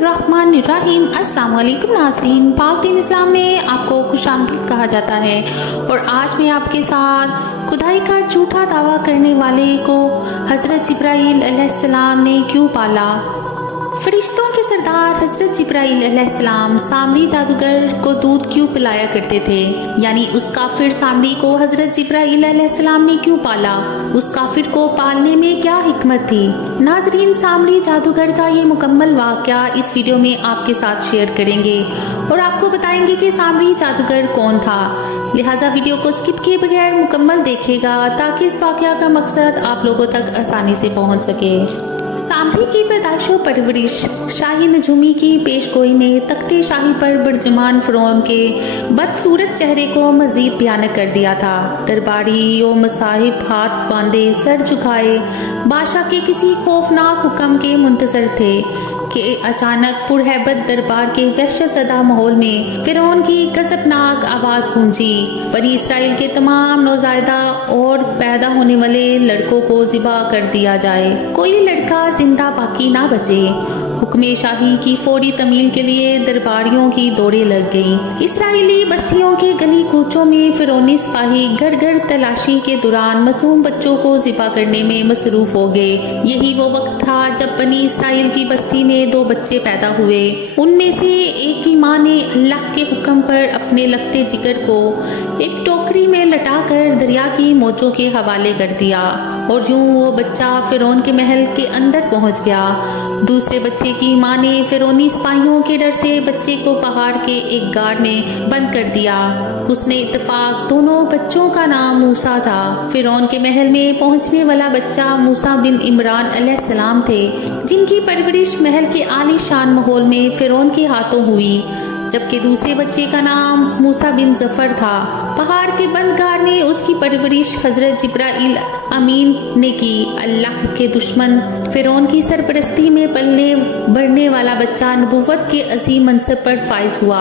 बिस्मिल्लाहिर्रहमानिर्रहीम। अस्सलाम वालेकुम नाज़रीन, पाक दीन इस्लाम में आपको खुशामदीद कहा जाता है। और आज मैं आपके साथ खुदाई का झूठा दावा करने वाले को हज़रत जिब्राईल अलैहिस्सलाम ने क्यों पाला। फरिश्तों के सरदार हज़रत जिब्राईल अलैहिस्सलाम सामरी जादूगर को दूध क्यों पिलाया करते थे, यानी उस काफिर सामरी को हज़रत जिब्राईल अलैहिस्सलाम ने क्यों पाला। उस काफिर को पालने में क्या हिकमत थी। नाजरीन, सामरी जादूगर का ये मुकम्मल वाक़या इस वीडियो में आपके साथ शेयर करेंगे और आपको बताएंगे कि सामरी जादूगर कौन था। लिहाजा वीडियो को स्किप किए बगैर मुकम्मल देखिएगा ताकि इस वाक़या का मकसद आप लोगों तक आसानी से पहुँच सके। सामरी की पैदाइश व परवरिश शाही नजूमी की पेशगोई ने तख्ते शाही पर बरजमान फ़िरौन के बदसूरत चेहरे को मज़ीद भयानक कर दिया था। दरबारी व मसाहिब हाथ बांधे सर झुकाए बादशाह के किसी खौफनाक हुक्म के मुंतज़र थे कि अचानक पुरहैबत दरबार के वहशत ज़दा माहौल में फ़िरौन की गज़बनाक आवाज़ गूंजी। बनी इसराइल के तमाम नौज़ायदा और पैदा होने वाले लड़कों को ज़िबा कर दिया जाए, कोई लड़का जिंदा बाकी ना बचे। हुक्म शाही की फौरी तमील के लिए दरबारियों की दौड़ें लग गईं। इसराइली बस्तियों के गली कूचों में फ़िरौनी सिपाही घर घर तलाशी के दौरान मासूम बच्चों को ज़िबा करने में मसरूफ़ हो गए। यही वो वक्त था जब बनी इसराइल की बस्ती में 2 बच्चे पैदा हुए। उनमें से एक की माँ ने अल्लाह के हुक्म पर अपने लगते जिगर को एक टोकरी में लटाकर दरिया की मौजों के हवाले कर दिया और यूं वो बच्चा फ़िरौन के महल के अंदर पहुंच गया। दूसरे बच्चे की माँ ने फ़िरौनी सिपाहियों के डर से बच्चे को पहाड़ के एक गाड़ में बंद कर दिया। उसने इत्तेफाक दोनों बच्चों का नाम मूसा था। फ़िरौन के महल में पहुंचने वाला बच्चा मूसा बिन इमरान अलैहिस्सलाम थे, जिनकी परवरिश महल के आलीशान माहौल में फ़िरौन के हाथों हुई, जबकि दूसरे बच्चे का नाम मूसा बिन जफ़र था। पहाड़ के बंद गाड़ में उसकी परवरिश हज़रत जिब्राईल अमीन ने की। अल्लाह के दुश्मन फ़िरौन की सरपरस्ती में पलने बढ़ने वाला बच्चा नबुव्वत के अजीम मनसब पर फाइज हुआ,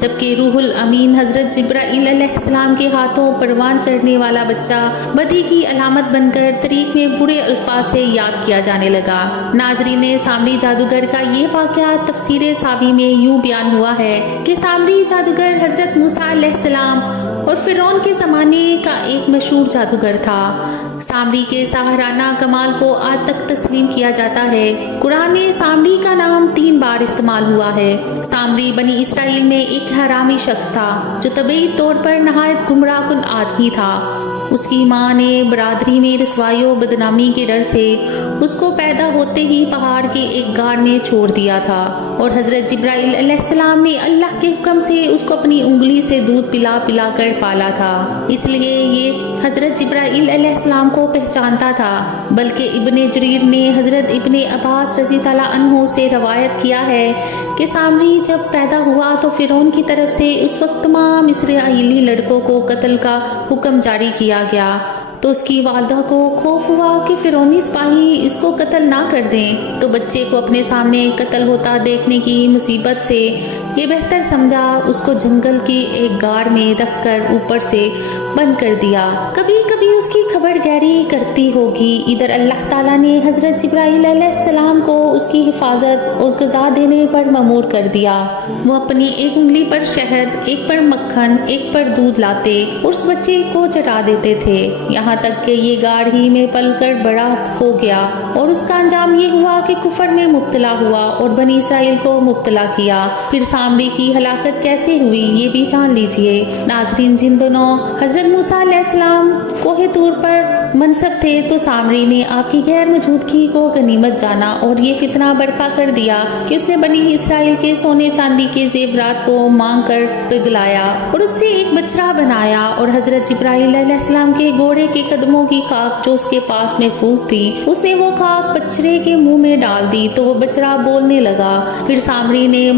जबकि रूहुल अमीन हज़रत जिब्राईल अलैहिस्सलाम के हाथों परवान चढ़ने वाला बच्चा बदी की अलामत बनकर तरीक में बुरे अल्फाज से याद किया जाने लगा। नाज़रीन, सामरी जादूगर का ये वाक़या तफसीर साबी में यूँ बयान हुआ है कि सामरी जादूगर हज़रत मूसा अलैहिस्सलाम और फ़िरौन के ज़माने का एक मशहूर जादूगर था। सामरी के साहराना कमाल को आज तक तस्लीम किया जाता है। कुरान में सामरी का नाम 3 बार इस्तेमाल हुआ है। सामरी बनी इसराइल में एक हरामी शख्स था जो तबई तौर पर नहायत गुमराहकुन आदमी था। उसकी माँ ने बरादरी में रसवाई व बदनामी के डर से उसको पैदा होते ही पहाड़ के एक गाड़ में छोड़ दिया था और हज़रत जिब्राईल अलैहिस्सलाम ने अल्लाह के हुक्म से उसको अपनी उंगली से दूध पिला पिला कर पाला था। इसलिए ये हज़रत जिब्राईल अलैहिस्सलाम को पहचानता था। बल्कि इब्ने जरीर ने हज़रत इब्ने अब्बास रज़ी तआला अन्हु से रवायत किया है कि सामरी जब पैदा हुआ तो फ़िरौन की तरफ से उस वक्त तमाम इसराइली लड़कों को कत्ल का हुक्म जारी किया गया, तो उसकी वालदा को खौफ हुआ कि फ़िरौनी सिपाही इसको कत्ल ना कर दें, तो बच्चे को अपने सामने कत्ल होता देखने की मुसीबत से ये बेहतर समझा उसको जंगल की एक गाड़ में रखकर ऊपर से बंद कर दिया। कभी कभी उसकी खबर गहरी करती होगी। इधर अल्लाह ताला ने हज़रत जिब्राईल अलैहिस्सलाम को उसकी हिफाजत और ग़िज़ा देने पर मअमूर कर दिया। वो अपनी एक उंगली पर शहद, एक पर मक्खन, एक पर दूध लाते उस बच्चे को चटा देते थे, यहाँ तक कि ये गाड़ ही में पलकर बड़ा हो गया और उसका अंजाम ये हुआ कि कुफर में मुब्तला हुआ और बनी इसराइल को मुब्तला किया। फिर सामरी की हलाकत कैसे हुई ये भी जान लीजिए। नाजरीन, जिन दोनों हज़रत मूसा अलैहिस्सलाम कोहे तूर पर मनसब थे, तो सामरी ने आपकी गैर मौजूदगी को गनीमत जाना और ये फितना बर्पा कर दिया कि उसने बनी इसराइल के सोने चांदी के जेवरात को मांग कर पिघलाया और उससे एक बछड़ा बनाया और हज़रत जिब्राईल अलैहिस्सलाम के घोड़े के कदमों की खाक जो उसके पास महफूज थी, उसने वो खाक बछड़े के मुंह में डाल दी तो वो बछड़ा बोलने लगा। फिर सामरी ने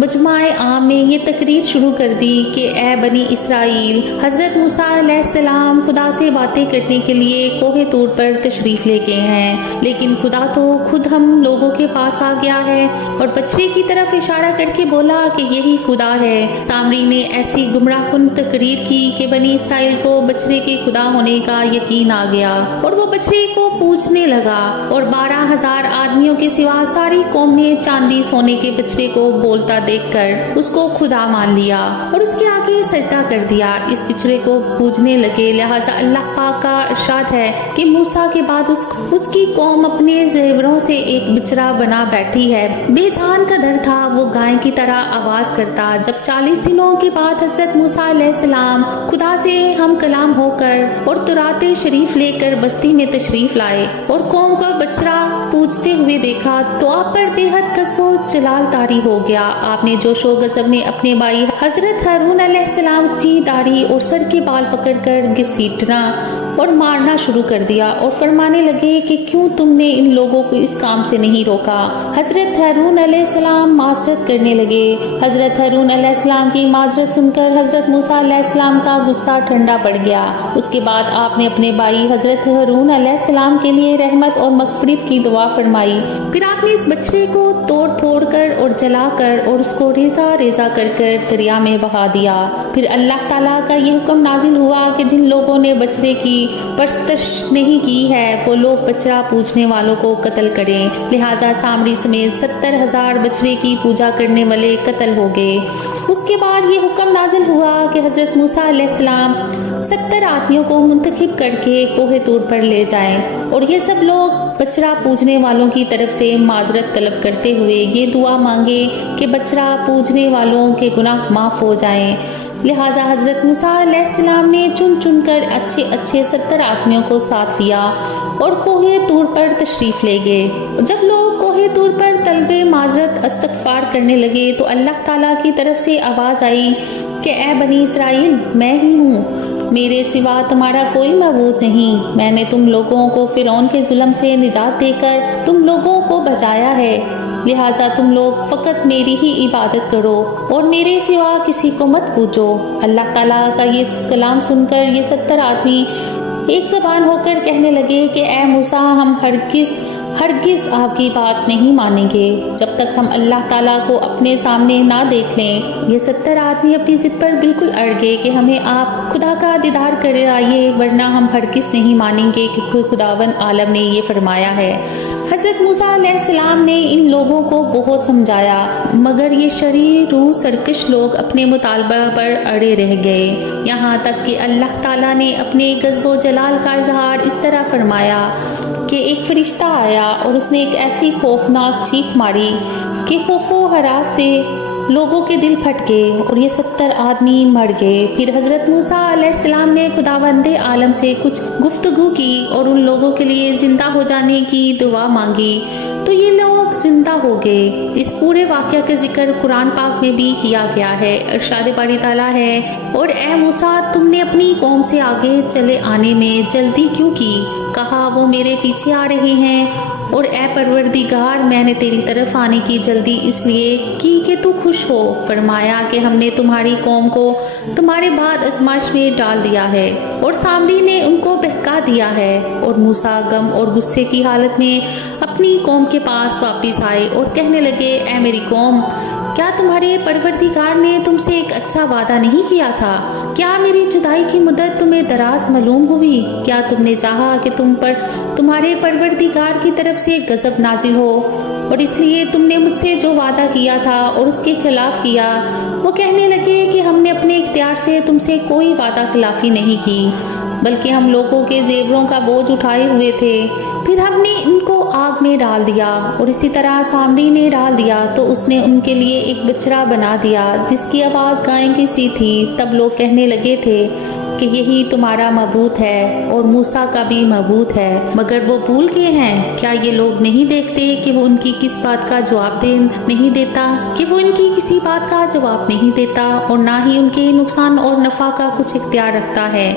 مجمع عام میں یہ تقریر شروع کر دی کہ اے بنی اسرائیل، حضرت موسیٰ علیہ السلام خدا سے باتیں کرنے کے لیے کوہ طور پر تشریف لے گئے ہیں، لیکن خدا تو خود ہم لوگوں کے پاس آ گیا ہے اور بچڑے کی طرف اشارہ کر کے بولا کہ یہی خدا ہے۔ سامری نے ایسی گمراہ کن تقریر کی کہ بنی اسرائیل کو بچڑے کے خدا ہونے کا یقین آ گیا اور وہ بچڑے کو پوجنے لگا، اور 12,000 آدمیوں کے سوا ساری قوم نے چاندی سونے کے بچڑے کو بولتا دیکھ کر اس کو خدا مان لیا اور اس کے آگے سجدہ کر دیا، اس بچڑے کو پوجنے لگے۔ لہٰذا اللہ پاک کا ارشاد ہے کہ موسیٰ کے بعد اس کی قوم اپنے زیوروں سے ایک بچڑا بنا بیٹھی ہے، بے جان کا در تھا، وہ گائے کی طرح آواز کرتا۔ جب 40 دنوں کے بعد حضرت موسیٰ علیہ السلام خدا سے ہم کلام ہو کر اور تورات شریف لے کر بستی میں تشریف لائے اور قوم کو بچڑا پوجتے ہوئے دیکھا تو آپ پر بے حد غضب و جلال طاری ہو گیا۔ آپ نے جوش و غضب میں اپنے بھائی حضرت ہارون علیہ السلام کی داڑھی اور سر کے بال پکڑ کر گھسیٹنا اور مارنا شروع کر دیا اور فرمانے لگے کہ کیوں تم نے ان لوگوں کو اس کام سے نہیں روکا۔ حضرت ہارون علیہ السلام معذرت کرنے لگے۔ حضرت ہارون علیہ السلام کی معذرت سن کر حضرت موسیٰ علیہ السلام کا غصہ ٹھنڈا پڑ گیا۔ اس کے بعد آپ نے اپنے بھائی حضرت ہارون علیہ السلام کے لیے رحمت اور مغفرت کی دعا فرمائی۔ پھر آپ نے اس بچڑے کو توڑ پھوڑ کر اور جلا کر اور اس کو ریزہ ریزہ کر کر دریا میں بہا دیا۔ پھر اللہ تعالیٰ کا یہ حکم نازل ہوا کہ جن لوگوں نے بچڑے کی پرستش نہیں کی ہے وہ لوگ بچڑا پوجنے والوں کو قتل کریں۔ لہٰذا سامری سمیت 70,000 بچڑے کی پوجا کرنے والے قتل ہو گئے۔ اس کے بعد یہ حکم نازل ہوا کہ حضرت موسیٰ علیہ السلام 70 آدمیوں کو منتخب کر کے کوہ طور پر لے جائیں اور یہ سب لوگ بچڑا پوجنے والوں کی طرف سے معذرت طلب کرتے ہوئے یہ دعا مانگے کہ بچڑا پوجنے والوں کے گناہ معاف ہو جائیں۔ لہٰذا حضرت موسیٰ علیہ السلام نے چن چن کر اچھے 70 آدمیوں کو ساتھ لیا اور کوہ طور پر تشریف لے گئے۔ جب لوگ کوہ طور پر طلب معذرت استغفار کرنے لگے تو اللہ تعالیٰ کی طرف سے آواز آئی کہ اے بنی اسرائیل، میں ہی ہوں، میرے سوا تمہارا کوئی معبود نہیں۔ میں نے تم لوگوں کو فرعون کے ظلم سے نجات دے کر تم لوگوں کو بچایا ہے، لہٰذا تم لوگ فقط میری ہی عبادت کرو اور میرے سوا کسی کو مت پوجو۔ اللہ تعالیٰ کا یہ کلام سن کر یہ 70 آدمی ایک زبان ہو کر کہنے لگے کہ اے موسیٰ، ہم ہرگز آپ کی بات نہیں مانیں گے جب تک ہم اللہ تعالیٰ کو اپنے سامنے نہ دیکھ لیں۔ یہ 70 آدمی اپنی ضد پر بالکل اڑ گئے کہ ہمیں آپ خدا کا دیدار کرائیے، ورنہ ہم ہرگز نہیں مانیں گے کہ خداوند عالم نے یہ فرمایا ہے۔ حضرت موسیٰ علیہ السلام نے ان لوگوں کو بہت سمجھایا مگر یہ شریر روح سرکش لوگ اپنے مطالبہ پر اڑے رہ گئے، یہاں تک کہ اللہ تعالیٰ نے اپنے غضب و جلال کا اظہار اس طرح فرمایا کہ ایک فرشتہ آیا اور اس نے ایک ایسی خوفناک چیخ ماری کہ خوف و ہراس سے لوگوں کے دل پھٹ گئے اور یہ 70 آدمی مر گئے۔ پھر حضرت موسیٰ علیہ السلام نے خداوند عالم سے کچھ گفتگو کی اور ان لوگوں کے لیے زندہ ہو جانے کی دعا مانگی تو یہ لوگ زندہ ہو گئے۔ اس پورے واقعہ کا ذکر قرآن پاک میں بھی کیا گیا ہے۔ ارشاد باری تعالیٰ ہے، اور اے موسیٰ، تم نے اپنی قوم سے آگے چلے آنے میں جلدی کیوں کی؟ کہا وہ میرے پیچھے آ رہے ہیں، اور اے پروردگار، میں نے تیری طرف آنے کی جلدی اس لیے کی کہ تو خوش ہو۔ فرمایا کہ ہم نے تمہاری قوم کو تمہارے بعد آزمائش میں ڈال دیا ہے اور سامری نے ان کو بہکا دیا ہے۔ اور موسیٰ غم اور غصے کی حالت میں اپنی قوم کے پاس واپس آئے اور کہنے لگے، اے میری قوم، کیا تمہارے پروردگار نے تم سے ایک اچھا وعدہ نہیں کیا تھا؟ کیا میری جدائی کی مدت تمہیں دراز معلوم ہوئی؟ کیا تم نے چاہا کہ تم پر تمہارے پروردگار کی طرف سے غضب نازل ہو، اور اس لیے تم نے مجھ سے جو وعدہ کیا تھا اور اس کے خلاف کیا؟ وہ کہنے لگے کہ ہم نے اپنے اختیار سے تم سے کوئی وعدہ خلافی نہیں کی، بلکہ ہم لوگوں کے زیوروں کا بوجھ اٹھائے ہوئے تھے، پھر ہم نے ان کو آگ میں ڈال دیا، اور اسی طرح سامری نے ڈال دیا تو اس نے ان کے لیے ایک بچڑا بنا دیا جس کی آواز گائے کی سی تھی۔ تب لوگ کہنے لگے تھے कि यही तुम्हारा मबूत है और मूसा का भी मबूत है, मगर वो भूल गए हैं। क्या ये लोग नहीं देखते कि वो उनकी किस बात का जवाब नहीं देता, कि वो इनकी किसी बात का जवाब नहीं देता और ना ही उनके नुकसान और नफ़ा का कुछ इख्तियार रखता है।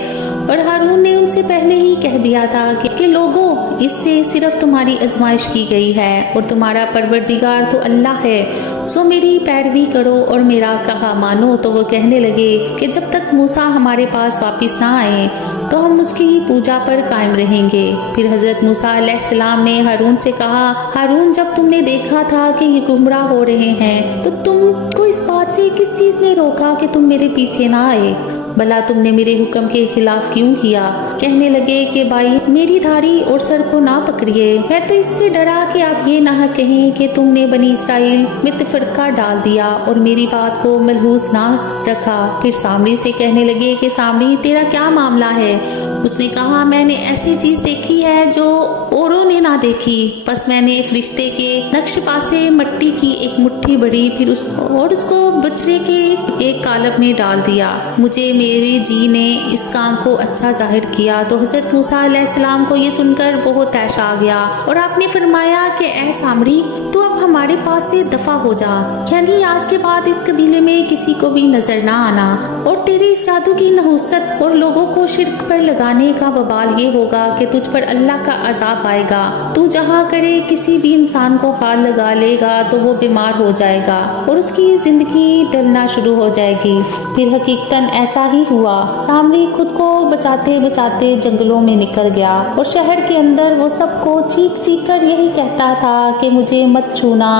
और हारून ने उनसे पहले ही कह दिया था कि लोगों, इससे सिर्फ तुम्हारी आजमाइश की गई है और तुम्हारा परवरदिगार तो अल्लाह है, सो मेरी पैरवी करो और मेरा कहा मानो। तो वो कहने लगे कि जब तक मूसा हमारे पास वापस ना आए तो हम उसकी पूजा पर कायम रहेंगे। फिर हज़रत मूसा अलैहिस्सलाम ने हारून से कहा, हारून, जब तुमने देखा था कि ये गुमराह हो रहे हैं तो तुमको इस बात से किस चीज़ ने रोका कि तुम मेरे पीछे ना आए? भला तुमने मेरे हुक्म के खिलाफ क्यों किया? कहने लगे कि भाई, मेरी धारी और सर को ना पकड़िए, मैं तो इससे डरा कि आप ये ना कहें कि तुमने बनी इसराइल में तफरका डाल दिया और मेरी बात को मलहूस ना रखा। फिर सामरी से कहने लगे कि सामरी, तेरा क्या मामला है? उसने कहा, मैंने ऐसी चीज़ देखी है जो औरों ने ना देखी। बस मैंने फरिश्ते के नक्श पासे मट्टी की एक मुट्ठी भरी, फिर उसको बछड़े के एक कालब में डाल दिया। मुझे मेरे जी ने इस काम को अच्छा जाहिर किया। तो हज़रत मूसा अलैहिस्सलाम को ये सुनकर बहुत तैश आ गया और आपने फरमाया कि ऐ सामरी, तो अब हमारे पास से दफा हो जा, यानी आज के बाद इस कबीले में किसी को भी नजर ना आना। और तेरे इस जादू की नहुसत और लोगों को शिरक पर लगाने का बबाल ये होगा कि तुझ पर अल्लाह का अजाब आएगा। तू जहाँ करे किसी भी इंसान को हाथ लगा लेगा तो वो बीमार हो जाएगा और उसकी जिंदगी डलना शुरू हो जाएगी। फिर हकीकतन ऐसा ही हुआ। सामरी खुद को बचाते बचाते जंगलों में निकल गया और शहर के अंदर वो सबको चीख चीख कर यही कहता था कि मुझे मत छूना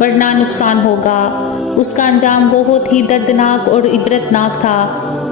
वरना नुकसान होगा। उसका अंजाम बहुत ही दर्दनाक और इबरतनाक था।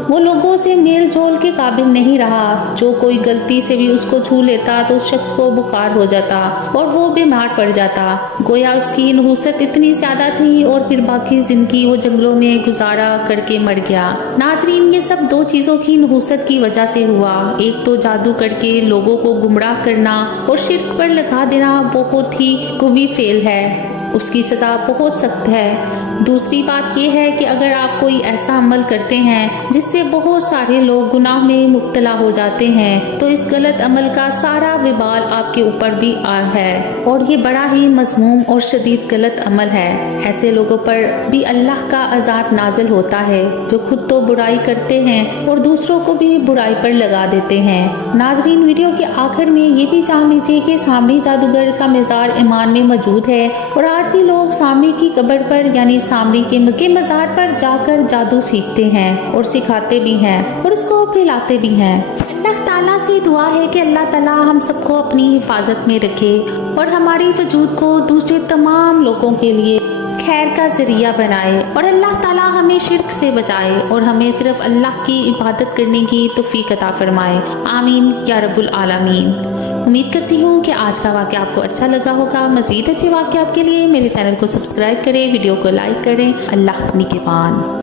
वो लोगों से मेल जोल के काबिल नहीं रहा। जो कोई गलती से भी उसको छू लेता तो उस शख्स को बुखार हो जाता और वो बीमार पड़ जाता। गोया उसकी नहुसत इतनी ज़्यादा थी और फिर बाकी ज़िंदगी वो जंगलों में गुजारा करके मर गया। नाज़रीन, ये सब दो चीज़ों की नहुसत की वजह से हुआ। एक तो जादू करके लोगों को गुमराह करना और शिर्क पर लगा देना बहुत ही कुवी फेल है, उसकी सज़ा बहुत सख्त है। दूसरी बात यह है कि अगर आप कोई ऐसा अमल करते हैं जिससे बहुत सारे लोग गुनाह में मुब्तला हो जाते हैं तो इस गलत अमल का सारा विबाल आपके ऊपर भी आया है और ये बड़ा ही मज़मूम और शदीद गलत अमल है। ऐसे लोगों पर भी अल्लाह का अज़ाब नाजिल होता है जो खुद तो बुराई करते हैं और दूसरों को भी बुराई पर लगा देते हैं। नाजरीन, वीडियो के आखिर में ये भी जान लीजिए कि सामरी जादूगर का मज़ार ईमान में मौजूद है और आज भी लोग सामरी की कब्र पर यानी सामरी के मज़ार पर जाकर जादू सीखते हैं और सिखाते भी हैं और उसको फैलाते भी हैं। अल्लाह ताला से दुआ है कि अल्लाह ताला हम सबको अपनी हिफाजत में रखे और हमारे वजूद को दूसरे तमाम लोगों के लिए खैर का ज़रिया बनाए और अल्लाह ताला हमें शिर्क से बचाए और हमें सिर्फ अल्लाह की इबादत करने की तौफीक अता फरमाए। आमीन या रब्बुल आलमीन। उम्मीद करती हूँ कि आज का वाक़या आपको अच्छा लगा होगा। मज़ीद अच्छे वाक़यात के लिए मेरे चैनल को सब्सक्राइब करें, वीडियो को लाइक करें। अल्लाह निगहबान।